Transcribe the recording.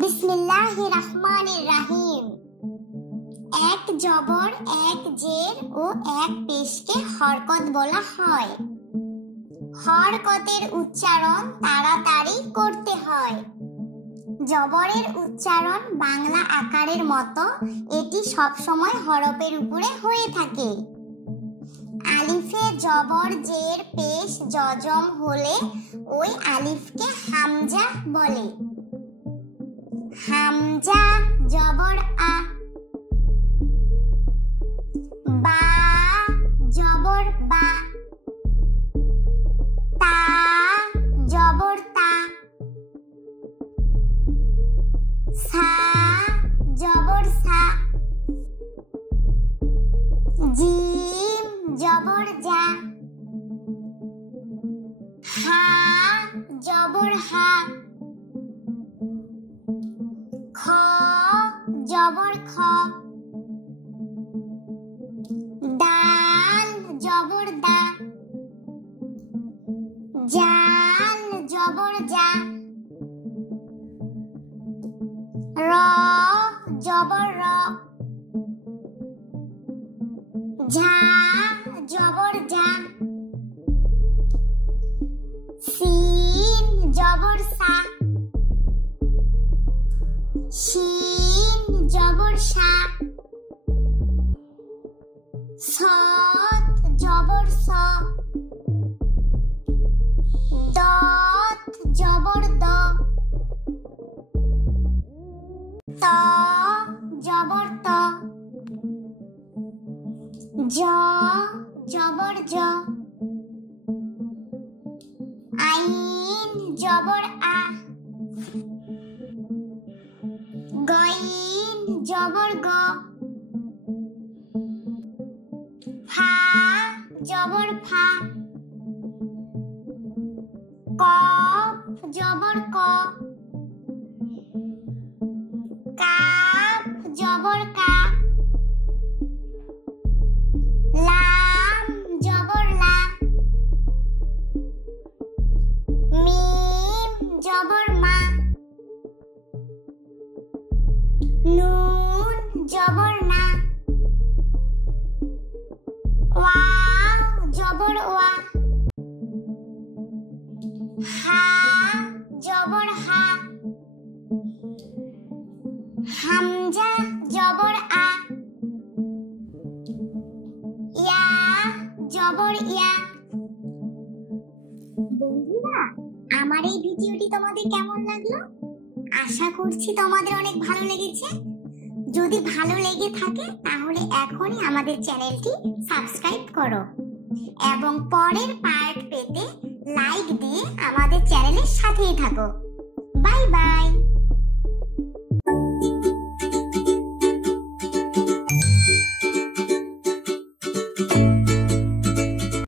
বিসমিল্লাহির রহমানির রহিম। এক জবর, এক জের ও এক পেশকে হরকত বলা হয়। হরকতের উচ্চারণ তাড়াতাড়ি করতে হয়। জবরের উচ্চারণ বাংলা আকারের মতো এটি সবসময় হরফের উপরে হয়ে থাকে। আলিফে জবর, জের, পেশ, জজম হলে ওই আলিফকে হামজা বলে। হামজা জবর আ। বা জবর বা। তা জবর তা। সা জবর সা। জিম জবর জা। হা জবর হা। খ জবর খ। দাল জবর দা। জাল জবর জা। র জবর র। ঝা জবর ঝা। সিন জবর সা। শিন জবর সা। সৎ জবর স। দত জবর দ। ত জবর ত। জ জবর জ। আইন জবর আ। গইন জবর গ। ফা জবর ফা। কফ জবর ক। কাফ জবর কা। লাম জবর লা। মিম জবর মা। নুন জবর না। ওয়াও জবর ওয়া। হা জবর হা। হামজা জবর আ। ইয়া জবর ইয়া। বন্ধুরা, আমার এই ভিডিওটি তোমাদের কেমন লাগলো? আশা করছি তোমাদের অনেক ভালো লেগেছে। যদি ভালো লেগে থাকে তাহলে এখনই আমাদের চ্যানেলটি সাবস্ক্রাইব করো এবং পরের পার্ট পেতে লাইক দিয়ে আমাদের চ্যানেলের সাথেই থাকো। Bye bye.